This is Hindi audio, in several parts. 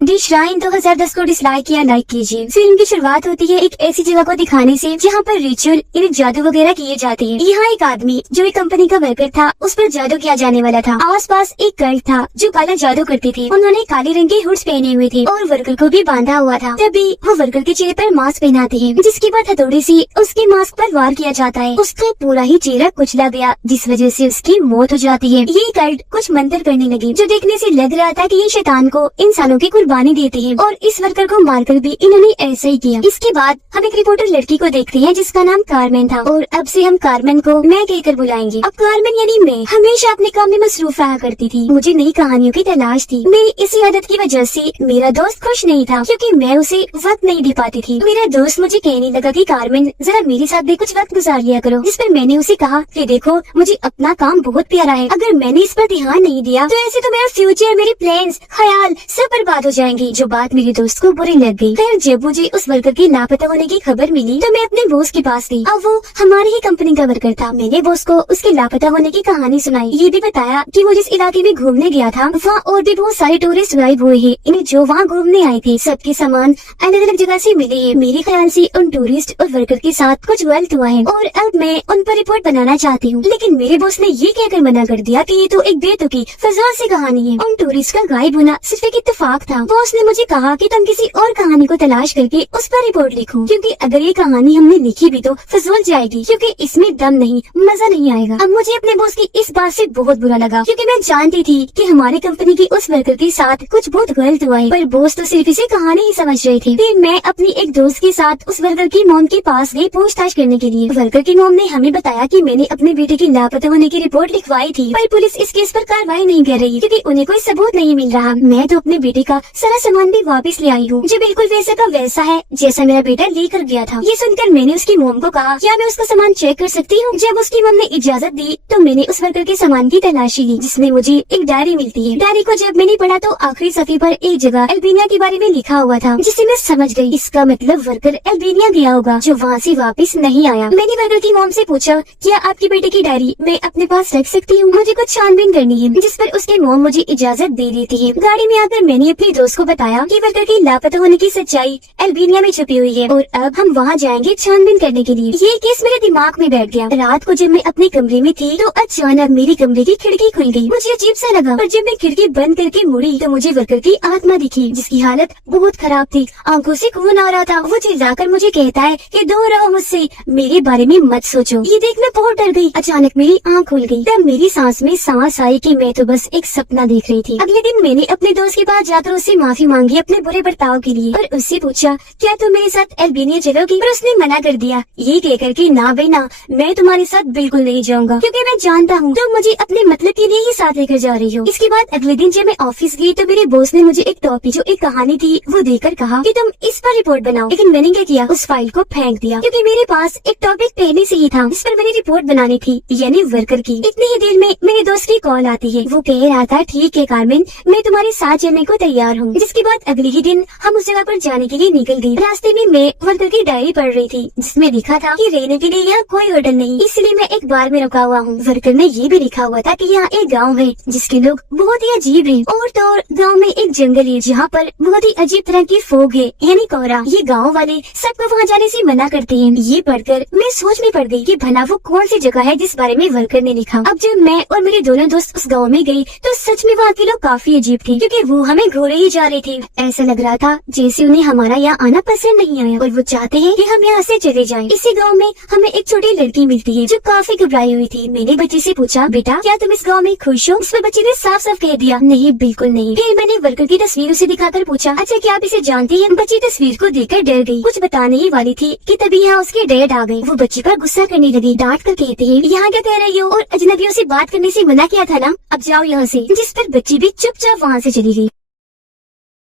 दी श्राइन 2010 को डिसलाइक या लाइक कीजिए। फिल्म की शुरुआत होती है एक ऐसी जगह को दिखाने से जहाँ पर रिचुअल यानी जादू वगैरह किए जाते हैं। यहाँ एक आदमी जो एक कंपनी का वर्कर था उस पर जादू किया जाने वाला था। आसपास एक कल्ट था जो काला जादू करते थे। उन्होंने काले रंग के हुड्स पहने हुए थे और वर्कर को भी बांधा हुआ था। तभी वो वर्कर के चेहरे पर मास्क पहनाते हैं, जिसके बाद हथौड़े से उसके मास्क पर वार किया जाता है। उसका पूरा ही चेहरा कुचला गया, जिस वजह से उसकी मौत हो जाती है। ये कल्ट कुछ मंत्र करने लगे जो देखने से लग रहा था कि ये शैतान को इंसानों की कुर्बानी देते हैं, और इस वर्कर को मारकर भी इन्होंने ऐसा ही किया। इसके बाद हम एक रिपोर्टर लड़की को देखते हैं जिसका नाम कारमेन था, और अब से हम कारमेन को मैं कहकर बुलाएंगे। अब कारमेन यानी मैं हमेशा अपने काम में मसरूफ रहा करती थी। मुझे नई कहानियों की तलाश थी। मेरी इसी आदत की वजह से मेरा दोस्त खुश नहीं था क्योंकि मैं उसे वक्त नहीं दे पाती थी। मेरा दोस्त मुझे कहने लगा कि कारमेन जरा मेरे साथ भी कुछ वक्त गुजार लिया करो, जिस पर मैंने उसे कहा कि देखो मुझे अपना काम बहुत प्यारा है, अगर मैंने इस पर ध्यान नहीं दिया तो ऐसे तो मेरा फ्यूचर, मेरे प्लान्स, ख्याल सब बर्बाद हो जाएंगे। जो बात मेरे दोस्त को बुरी लग गई। फिर जब मुझे उस वर्कर के लापता होने की खबर मिली तो मैं अपने बॉस के पास गई। अब वो हमारी ही कंपनी का वर्कर था। मैंने बॉस को उसके लापता होने की कहानी सुनाई। ये भी बताया कि वो जिस इलाके में घूमने गया था वहाँ और भी बहुत सारे टूरिस्ट गायब हुए हैं। इन्हें जो वहाँ घूमने आए थे सबके सामान अलग अलग जगह से मिले हैं। मेरे ख्याल से उन टूरिस्ट और वर्कर के साथ कुछ गलत हुआ है और अब मैं उन पर रिपोर्ट बनाना चाहती हूँ। लेकिन मेरे बॉस ने ये कहकर मना कर दिया कि ये तो एक बेतुकी फजाल सी कहानी है। उन टूरिस्ट का गायब होना सिर्फ एक इत्तेफाक था। बॉस ने मुझे कहा कि तुम किसी और कहानी को तलाश करके उस पर रिपोर्ट लिखो, क्योंकि अगर ये कहानी हमने लिखी भी तो फजूल जाएगी, क्योंकि इसमें दम नहीं, मजा नहीं आएगा। अब मुझे अपने बॉस की इस बात से बहुत बुरा लगा, क्योंकि मैं जानती थी कि हमारी कंपनी की उस वर्कर के साथ कुछ बहुत गलत हुआ है, पर बॉस तो सिर्फ इसे कहानी ही समझ रहे थे। फिर मैं अपनी एक दोस्त के साथ उस वर्कर की मॉम के पास गई पूछताछ करने के लिए। वर्कर की मॉम ने हमें बताया कि मैंने अपने बेटे की लापता होने की रिपोर्ट लिखवाई थी, पर पुलिस इस केस पर कार्रवाई नहीं कर रही क्योंकि उन्हें कोई सबूत नहीं मिल रहा। मैं तो अपने बेटे का सारा सामान भी वापस ले आई हूँ, जो बिल्कुल वैसा का वैसा है जैसा मेरा बेटा लेकर गया था। ये सुनकर मैंने उसकी मोम को कहा, क्या मैं उसका सामान चेक कर सकती हूँ? जब उसकी मोम ने इजाजत दी तो मैंने उस वर्कर के सामान की तलाशी ली, जिसमें मुझे एक डायरी मिलती है। डायरी को जब मैंने पढ़ा तो आखिरी सफ़े पर एक जगह अल्बानिया के बारे में लिखा हुआ था, जिसे मैं समझ गई। इसका मतलब वर्कर अल्बानिया गया होगा जो वहाँ से वापस नहीं आया। मैंने वर्कर की मोम से पूछा, क्या आपके बेटे की डायरी मैं अपने पास रख सकती हूँ? मुझे कुछ छानबीन करनी है, जिस पर उसकी मोम मुझे इजाजत दे देती है। गाड़ी में आकर मैंने अपने दोस्त को बताया कि वर्कर की लापता होने की सच्चाई अल्बानिया में छुपी हुई है और अब हम वहाँ जाएंगे छानबीन करने के लिए। ये केस मेरे दिमाग में बैठ गया। रात को जब मैं अपने कमरे में थी तो अचानक मेरी कमरे की खिड़की खुल गई। मुझे अजीब सा लगा और जब मैं खिड़की बंद करके मुड़ी तो मुझे वर्कर की आत्मा दिखी, जिसकी हालत बहुत खराब थी। आंखों से खून आ रहा था। वो चिल्लाकर मुझे कहता है कि दूर रहो मुझसे, मेरे बारे में मत सोचो। ये देख मैं बहुत डर गई। अचानक मेरी आँख खुल गई। तब मेरी सांस में सांस आई कि मैं तो बस एक सपना देख रही थी। अगले दिन मैंने अपने दोस्त के पास जाकर उससे माफी मांगी अपने बुरे बर्ताव के लिए और उससे पूछा, क्या तुम मेरे साथ अल्बानिया चलोगी? पर उसने मना कर दिया, ये कहकर कि ना भाई ना, मैं तुम्हारे साथ बिल्कुल नहीं जाऊंगा, क्योंकि मैं जानता हूँ तुम मुझे अपने मतलब के लिए ही साथ लेकर जा रही हो। इसके बाद अगले दिन जब मैं ऑफिस गई तो मेरे बॉस ने मुझे एक टॉपिक जो एक कहानी थी वो देकर कहा कि तुम इस पर रिपोर्ट बनाओ। लेकिन मैंने क्या किया, उस फाइल को फेंक दिया, क्योंकि मेरे पास एक टॉपिक पहले से ही था जिस पर मेरी रिपोर्ट बनानी थी, यानी वर्कर की। इतनी ही देर में मेरे दोस्त की कॉल आती है। वो कह रहा था, ठीक है कारमेन, मैं तुम्हारे साथ चलने को तैयार हूँ। जिसके बाद अगले ही दिन हम उस जगह पर जाने के लिए निकल गए। रास्ते में मैं वर्कर की डायरी पढ़ रही थी जिसमें लिखा था कि रहने के लिए यहाँ कोई होटल नहीं, इसलिए मैं एक बार में रुका हुआ हूँ। वर्कर में ये भी लिखा हुआ था कि यहाँ एक गांव है जिसके लोग बहुत ही अजीब हैं, और तो और गांव में एक जंगल है जहाँ पर बहुत ही अजीब तरह की फोग है, यानी कोहरा। ये गाँव वाले सबको वहाँ जाने से मना करते हैं। ये पढ़कर मैं सोच में पड़ गई कि भला वो कौन सी जगह है जिस बारे में वर्कर ने लिखा। अब जब मैं और मेरे दोनों दोस्त उस गाँव में गयी तो सच में वहाँ के लोग काफी अजीब थे, क्योंकि वो हमें घोड़े ही जा रहे थे। ऐसा लग रहा था जैसे उन्हें हमारा यहाँ आना पसंद नहीं आया और वो चाहते हैं कि हम यहाँ से चले जाएं। इसी गांव में हमें एक छोटी लड़की मिलती है जो काफी घबराई हुई थी। मैंने बच्चे से पूछा, बेटा क्या तुम इस गांव में खुश हो? उस पर बच्चे ने साफ साफ कह दिया, नहीं बिल्कुल नहीं। फिर मैंने वर्कर की तस्वीर उसे दिखाकर पूछा, अच्छा क्या आप इसे जानती हैं? बच्ची तस्वीर को देखकर डर गई। कुछ बताने ही वाली थी कि तभी यहाँ उसके डैड आ गए। वो बच्ची पर गुस्सा करने लगी, डांट कर कहते हैं, यहाँ क्या कह रही हो, और अजनबियों से बात करने से मना किया था ना, अब जाओ यहाँ से। जिस पर बच्ची भी चुपचाप वहाँ से चली गई।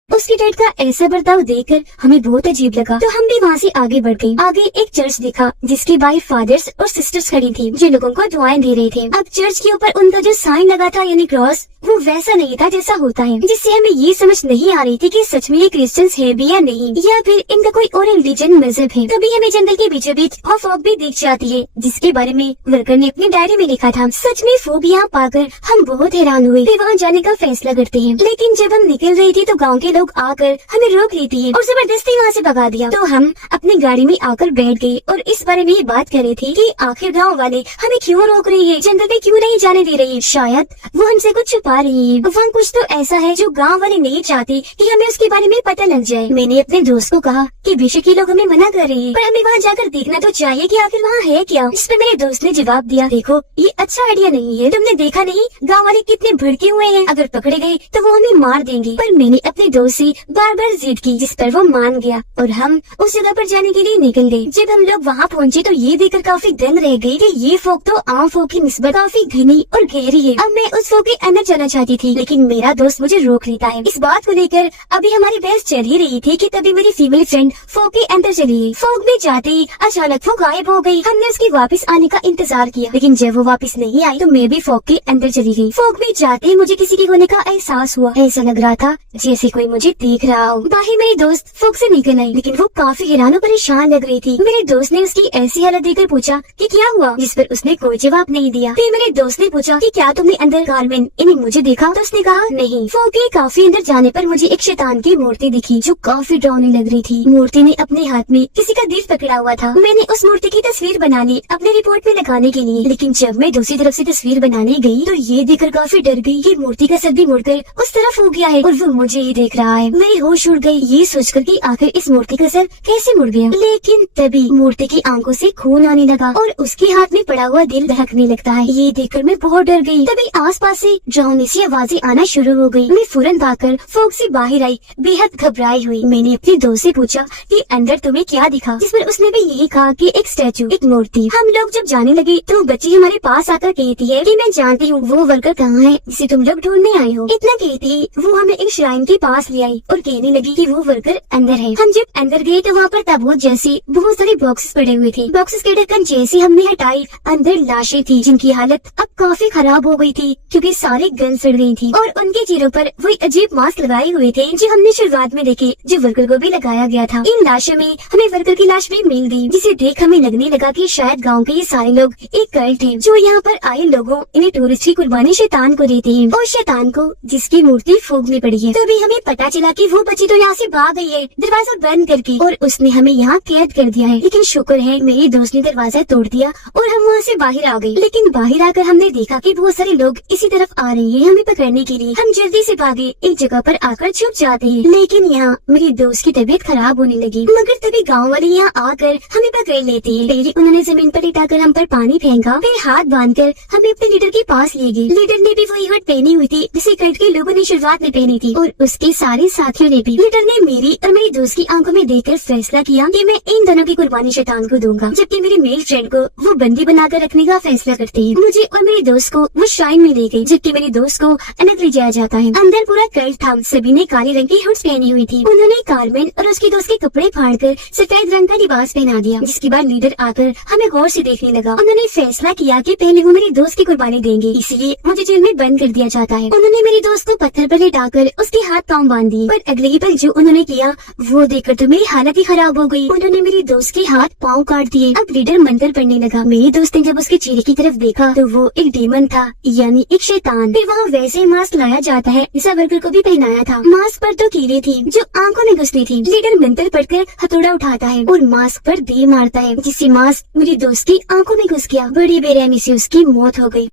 उसके डैड का ऐसा बर्ताव देखकर हमें बहुत अजीब लगा, तो हम भी वहाँ से आगे बढ़ गए। आगे एक चर्च दिखा जिसके बाहर फादर्स और सिस्टर्स खड़ी थी जो लोगों को दुआएं दे रहे थे। अब चर्च के ऊपर उनका जो साइन लगा था यानी क्रॉस, वो वैसा नहीं था जैसा होता है, जिससे हमें ये समझ नहीं आ रही थी कि सच में ये क्रिश्चियंस है भी या नहीं, या फिर इनका कोई और रिलीजन मजहब है। तभी हमें जंगल के बीचों बीच फॉग भी दिख जाती है, जिसके बारे में वर्कर ने अपनी डायरी में लिखा था। सच में फॉग यहाँ पाकर हम बहुत हैरान हुए, फिर वहाँ जाने का फैसला करते हैं। लेकिन जब हम निकल रही थी तो गाँव के लोग आकर हमें रोक लेती है और जबरदस्ती वहाँ से भगा दिया। तो हम अपनी गाड़ी में आकर बैठ गए और इस बारे में बात कर रहे थे कि आखिर गाँव वाले हमें क्यों रोक रही है, जंगल में क्यों नहीं जाने दे रही है। शायद वो हमसे कुछ छुपा रही है, वहाँ कुछ तो ऐसा है जो गाँव वाले नहीं चाहते कि हमें उसके बारे में पता लग जाए। मैंने अपने दोस्त को कहा कि बेशक ये लोग हमें मना कर रहे हैं, पर हमें वहाँ जाकर देखना तो चाहिए कि आखिर वहाँ है क्या। इस पर मेरे दोस्त ने जवाब दिया, देखो ये अच्छा आइडिया नहीं है, तुमने देखा नहीं गाँव वाले कितने भड़के हुए हैं, अगर पकड़े गए तो वो हमें मार देंगे। पर मैंने अपने दोस्त से बार बार जिद की, जिस पर वो मान गया और हम उस जगह पर जाने के लिए निकल गए। जब हम लोग वहाँ पहुँचे तो ये देखकर काफी दंग रह गई कि ये फॉग तो आम फॉग की निस्बत काफी घनी और गहरी है। अब मैं उस फॉग के अंदर जाना चाहती थी, लेकिन मेरा दोस्त मुझे रोक लेता है। इस बात को लेकर अभी हमारी बहस चल ही रही थी कि तभी मेरी फीमेल फ्रेंड फॉग के अंदर चली गई। फॉग में जाते ही अचानक वो गायब हो गई। हमने उसके वापस आने का इंतजार किया, लेकिन जब वो वापस नहीं आई तो मैं भी फॉग के अंदर चली गई। फॉग में जाते ही मुझे किसी के होने का एहसास हुआ। ऐसा लग रहा था जैसे कोई मुझे देख रहा हो। बाहर मेरी दोस्त फॉग से निकल आई, लेकिन वो काफी हैरान और परेशान लग रही थी। मेरे दोस्त ने उसकी ऐसी हालत देखकर पूछा कि क्या हुआ, जिस पर उसने कोई जवाब नहीं दिया। फिर मेरे दोस्त ने पूछा कि क्या तुमने अंदर कार्मेन इन्हें मुझे देखा, तो उसने कहा नहीं। फॉग के काफी अंदर जाने पर मुझे एक शैतान की मूर्ति दिखी जो काफी डरावनी लग रही थी। मूर्ति ने अपने हाथ में किसी का दिल पकड़ा हुआ था। मैंने उस मूर्ति की तस्वीर बना ली अपने रिपोर्ट में लगाने के लिए, लेकिन जब मैं दूसरी तरफ से तस्वीर बनाने गई तो ये देखकर काफी डर गई कि मूर्ति का सर भी मुड़कर उस तरफ हो गया है और वो मुझे ही देख रहा है। मेरी होश उड़ गई ये सोचकर कि आखिर इस मूर्ति का सर कैसे मुड़ गया। लेकिन तभी मूर्ति की आंखों से खून आने लगा और उसके हाथ में पड़ा हुआ दिल धड़कने लगता है। ये देखकर मैं बहुत डर गई। तभी आसपास से डरावनी सी आवाजें आना शुरू हो गई। मैं फौरन भागकर फॉग से बाहर आई, बेहद घबराई हुई। मैंने अपने दोस्त से पूछा कि अंदर तुम्हें क्या दिखा, जिस पर उसने भी यही कहा कि एक स्टैचू, एक मूर्ति। हम लोग जब जाने लगे तो बच्ची हमारे पास आकर कहती है कि मैं जानती हूँ वो वर्कर कहाँ है जिसे तुम लोग ढूंढने आए हो। इतना कहती वो हमें एक श्राइन के पास ले आई और कहने लगी कि वो वर्कर अंदर है। हम जब अंदर गए तो वहाँ पर ताबूत जैसी बहुत सारे बॉक्सेस पड़े हुए थे। बॉक्सेस के ढक्कन जैसे हमने हटाई, अंदर लाशें थी जिनकी हालत अब काफी खराब हो गई थी क्योंकि सारे गल सड़ गई थी और उनके चेहरों पर वही अजीब मास्क लगाए हुए थे जो हमने शुरुआत में देखे, जो वर्कर को भी लगाया गया था। इन लाशों में हमें वर्कर की लाश भी मिल गई, जिसे देख हमें लगने लगा कि शायद गांव के ये सारे लोग एक कल्ट है जो यहाँ पर आए लोगों इन्हें टूरिस्ट की कुर्बानी शैतान को देते हैं और शैतान को जिसकी मूर्ति फूक में पड़ी है। तभी हमें पता चला कि वो बच्ची तो यहाँ से भाग गई है दरवाजा बंद करके और उसने हमें यहाँ कैद कर दिया है। लेकिन शुक्र है मेरे दोस्त ने दरवाजा तोड़ दिया और हम वहाँ से बाहर आ गए। लेकिन बाहर आकर हमने देखा कि बहुत सारे लोग इसी तरफ आ रहे हैं हमें पकड़ने के लिए। हम जल्दी से भागे, एक जगह पर आकर छुप जाते हैं। लेकिन यहाँ मेरी दोस्त की तबीयत खराब होने लगी, मगर तभी गाँव वाले यहाँ आकर हमें पकड़ लेते हैं। पहले उन्होंने जमीन पर लिटाकर हम पर पानी फेंका, फिर हाथ बांधकर हमें अपने लीडर के पास ले गए। लीडर ने भी वही हट पहनी हुई थी जिसे कल्ट के लोगों ने शुरुआत में पहनी थी और उसके सारे साथियों ने भी। लीडर ने मेरी और मेरी दोस्त की आंखों में देखकर फैसला किया कि मैं इन दोनों की कुर्बानी शैतान को दूंगा, जबकि मेरी मेल फ्रेंड को वो बंदी बनाकर रखने का फैसला करते हैं। मुझे और मेरी दोस्त को वो श्राइन में ले गई, जबकि मेरी दोस्त को अलग ले जाया जाता है। अंदर पूरा कल्ट था, सभी ने काले रंग की हुड्स पहनी हुई थी। उन्होंने कार्मेन और उसकी दोस्त के कपड़े फाड़कर सफेद रंग का लिबास पहना दिया, जिसके बाद लीडर आकर हमें गौर से देखने लगा। उन्होंने फैसला किया कि पहले वो मेरी दोस्त की कुर्बानी देंगे, इसलिए मुझे जेल में बंद कर दिया जाता है। उन्होंने मेरी दोस्त को पत्थर पर लेटाकर उसके हाथ पांव बांध दिए, पर अगले ही पल जो उन्होंने किया वो देखकर तो मेरी हालत ही खराब हो गई। उन्होंने मेरी दोस्त के हाथ पांव काट दिए। अब लीडर मंत्र पढ़ने लगा। मेरी दोस्त ने जब उसके चेहरे की तरफ देखा तो वो एक डेमन था, यानी एक शैतान। फिर वहाँ वैसे मास्क लाया जाता है जैसा वर्कर को भी पहनाया था। मास्क पर तो कीड़े थी जो आंखों में घुसती थी। लीडर मंत्र पढ़कर हथौड़ा उठाता है और मास्क पर दे मारता है, जिससे मास्क मेरी दोस्त की आंखों में घुस गया। बड़ी बेरहमी से उसकी मौत हो गई।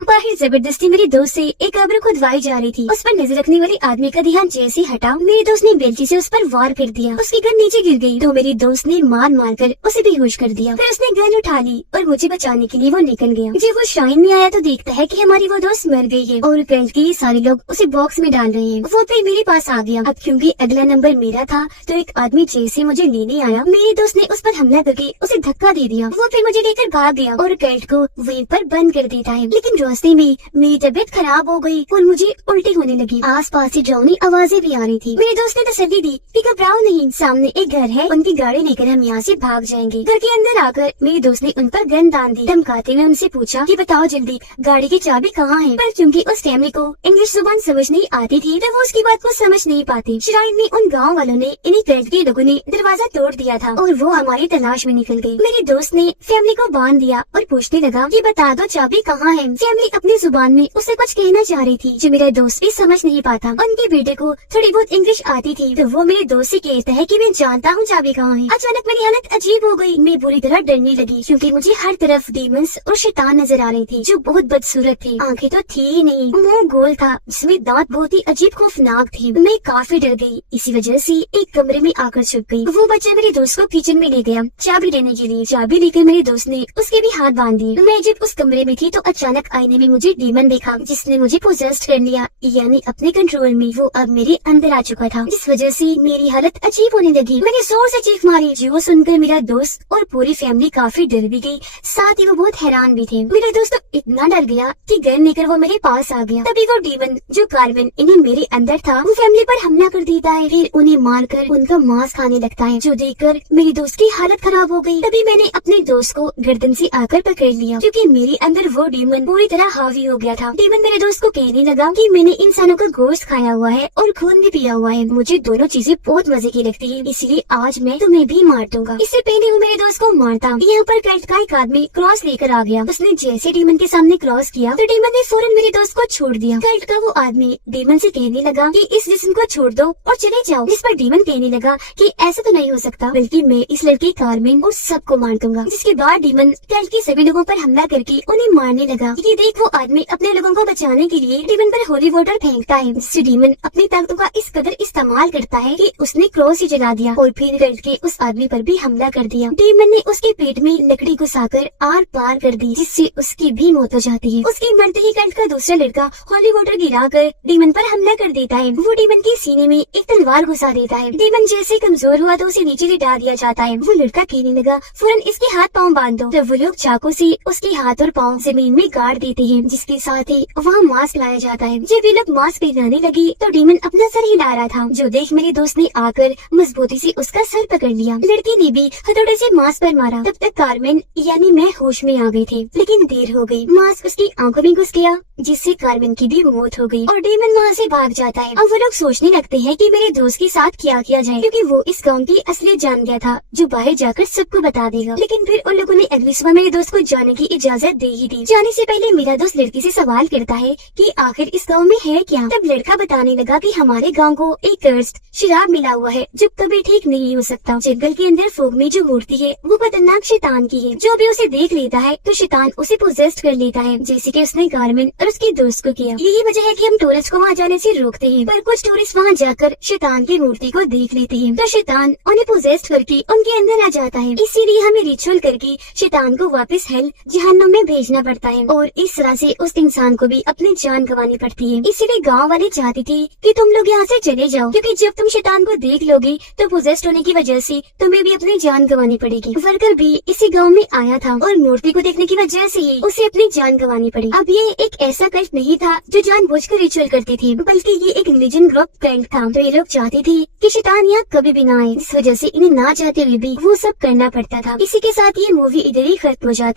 बाहर जबरदस्ती मेरी दोस्त से एक कब्र खुदवाई जा रही थी। उस पर नजर रखने वाले आदमी का ध्यान जैसे हटा, मेरी दोस्त ने बेलची से उस पर वार कर दिया। उसकी गन नीचे गिर गई तो मेरी दोस्त ने मार कर उसे बेहोश कर दिया। फिर उसने गन उठा ली और मुझे बचाने के लिए वो निकल गया। जब वो श्राइन में आया तो देखता है कि हमारी वो दोस्त मर गई है और कल्ट के सारे लोग उसे बॉक्स में डाल रहे हैं। वो फिर मेरे पास आ गया। अब क्योंकि अगला नंबर मेरा था तो एक आदमी जैसे मुझे लेने आया, मेरी दोस्त ने उस पर हमला करके उसे धक्का दे दिया। वो फिर मुझे लेकर भाग गया और कल्ट को वहीं पर बंद कर देता है। लेकिन रास्ते में मेरी तबीयत खराब हो गई और मुझे उल्टी होने लगी। आसपास से डरावनी आवाजें भी आ रही थी। मेरे दोस्त ने तसल्ली दी कि घबराओ नहीं, सामने एक घर है, उनकी गाड़ी लेकर हम यहाँ से भाग जाएंगे। घर के अंदर आकर मेरे दोस्त ने उन पर गन तान दी। धमकाते हुए उनसे पूछा कि बताओ जल्दी गाड़ी की चाबी कहाँ है। पर चूंकि उस फैमिली को इंग्लिश जुबान समझ नहीं आती थी तो वो उसकी बात को समझ नहीं पाती। शायद में उन गाँव वालों ने इन्हीं कल्ट के लोगों ने दरवाजा तोड़ दिया था और वो हमारी तलाश में निकल गयी। मेरे दोस्त ने फैमिली को बांध दिया और पूछने लगा कि बता दो चाबी कहाँ है। फैमिली अपनी जुबान में उसे कुछ कहना चाह रही थी जो मेरा दोस्त भी समझ नहीं पाता। उनके बेटे को थोड़ी बहुत इंग्लिश आती थी तो वो मेरे दोस्त से कहता है कि मैं जानता हूँ चाबी कहाँ है। अचानक मेरी हालत अजीब हो गई। मैं बुरी तरह डरने लगी क्योंकि मुझे हर तरफ डीमंस और शैतान नजर आ रही थी जो बहुत बदसूरत थी। आंखें तो थी ही नहीं, मुंह गोल था जिसमें दांत बहुत ही अजीब खौफनाक थे। मैं काफी डर गई। इसी वजह से एक कमरे में आकर छुप गई। वो बच्चा मेरे दोस्त को किचन में ले गया चाबी देने के लिए। चाबी लेकर मेरे दोस्त ने उसके भी हाथ बांध दिए। मैं जब उस कमरे में थी तो अचानक आईने में मुझे डीमन देखा जिसने मुझे पोजेस्ट कर लिया, यानी अपने कंट्रोल में। वो अब मेरे अंदर आ चुका था जिस वजह से मेरी हालत अजीब होने लगी। मैंने जोर से चीख मारी जो सुनकर मेरा दोस्त और पूरी फैमिली काफी डर भी गई, साथ ही वो बहुत हैरान भी थे। मेरा दोस्त तो इतना डर गया कि गन लेकर वो मेरे पास आ गया। तभी वो डीमन जो कार्बन इन्हें मेरे अंदर था वो फैमिली पर हमला कर देता है, फिर उन्हें मारकर उनका मांस खाने लगता है जो देखकर मेरी दोस्त की हालत खराब हो गई। तभी मैंने अपने दोस्त को गर्दन से आकर पकड़ लिया क्योंकि मेरे अंदर वो डीमन पूरी तरह हावी हो गया था। डीमन मेरे दोस्त को कहने लगा कि मैंने इंसानों का गोश्त खाया हुआ है और खून भी पिया हुआ है, मुझे दोनों चीजें बहुत मजे की लगती है, इसलिए आज मैं तुम्हें भी मार दूंगा। इससे पहले वो मेरे दोस्त को मारता यहाँ पर कल्ट का एक आदमी क्रॉस लेकर आ गया। उसने जैसे डीमन के सामने क्रॉस किया तो डीमन ने फौरन मेरे दोस्त को छोड़ दिया। कल्ट का वो आदमी डीमन से कहने लगा कि इस जिस्म को छोड़ दो और चले जाओ। इस पर डीमन कहने लगा कि ऐसा तो नहीं हो सकता, बल्कि मैं इस लड़की कार्मेन और सबको मार दूंगा। जिसके बाद डीमन कल्ट के सभी लोगों पर हमला करके उन्हें मारने लगा। ये देख वो आदमी अपने लोगों को बचाने के लिए डीमन पर होली वाटर फेंकता है, जिससे डीमन अपनी ताकतों का इस कदर इस्तेमाल करता है कि उसने क्रॉस ही जला दिया और फिर कल्ट के उस आदमी पर भी हमला कर दिया। डीमन ने उसके पेट में लकड़ी घुसाकर आर पार कर दी जिससे उसकी भी मौत हो जाती है। उसकी मरते ही कल्ट का दूसरा लड़का होली वाटर गिराकर डीमन पर हमला कर देता है। वो डीमन के सीने में एक तलवार घुसा देता है। डीमन जैसे कमजोर हुआ तो उसे नीचे लिटा दिया जाता है। वो लड़का कहने लगा फौरन इसके हाथ पाँव बांध दो। तो वो लोग चाकू से उसके हाथ और पाँव जमीन में गाड़ देते हैं, जिसके साथ ही वहाँ मास्क लाया जाता है। जब ये लोग मास्क पहनाने लगी तो डीमन अपना सर हिला रहा था, जो देख मेरे दोस्त ने आकर मजबूती से उसका सर पकड़ लिया। लड़की ने भी हथौड़े से मास्क पर मारा। तब तक कार्मेन यानी मैं होश में आ गई थी, लेकिन देर हो गई। मास्क उसकी आंखों में घुस गया जिससे कार्मेन की भी मौत हो गई और डीमन वहाँ से भाग जाता है। अब वो लोग सोचने लगते हैं कि मेरे दोस्त के साथ क्या किया जाए, क्योंकि वो इस गांव की असलियत जान गया था जो बाहर जाकर सबको बता देगा। लेकिन फिर उन लोगों ने अगली सुबह मेरे दोस्त को जाने की इजाजत दे ही दी। जाने से पहले मेरा दोस्त लड़की से सवाल करता है कि आखिर इस गांव में है क्या। तब लड़का बताने लगा कि हमारे गांव को एक कर्स्ड शराब मिला हुआ है जो कभी ठीक नहीं हो सकता। जंगल के अंदर फोग में जो मूर्ति है वो खतरनाक शैतान की है, जो भी उसे देख लेता है तो शैतान उसे पोजेस्ट कर लेता है, जैसे कि उसने कार्मेन और उसके दोस्त को किया। यही वजह है कि हम टूरिस्ट को वहाँ जाने से रोकते हैं, पर कुछ टूरिस्ट वहाँ जाकर शैतान की मूर्ति को देख लेते हैं तो शैतान उन्हें पोजेस्ट करके उनके अंदर आ जाता है। इसीलिए हमें रिचुअल करके शैतान को वापस हेल जहन्नुम में भेजना पड़ता है और इस तरह से उस इंसान को भी अपनी जान गंवानी पड़ती है। इसीलिए गाँव वाले चाहते थे कि तुम लोग यहाँ से चले जाओ, क्योंकि जब तुम शैतान को देख लोगे तो पोजेस्ट होने की वजह से तुम्हें भी अपनी जान गंवानी पड़ेगी। वर्कर भी इसी गाँव में आया था और मूर्ति को देखने की वजह से ही उसे अपनी जान गंवानी पड़ी। अब ये एक ऐसा कल्ट नहीं था जो जानबूझकर रिचुअल करते थे, बल्कि ये एक रिलीजन ग्रुप कल्ट था। तो ये लोग चाहते थे कि शैतान यहाँ कभी भी ना आए, इस वजह से इन्हें ना चाहते हुए भी वो सब करना पड़ता था। इसी के साथ ये मूवी इधर ही खत्म हो जाती।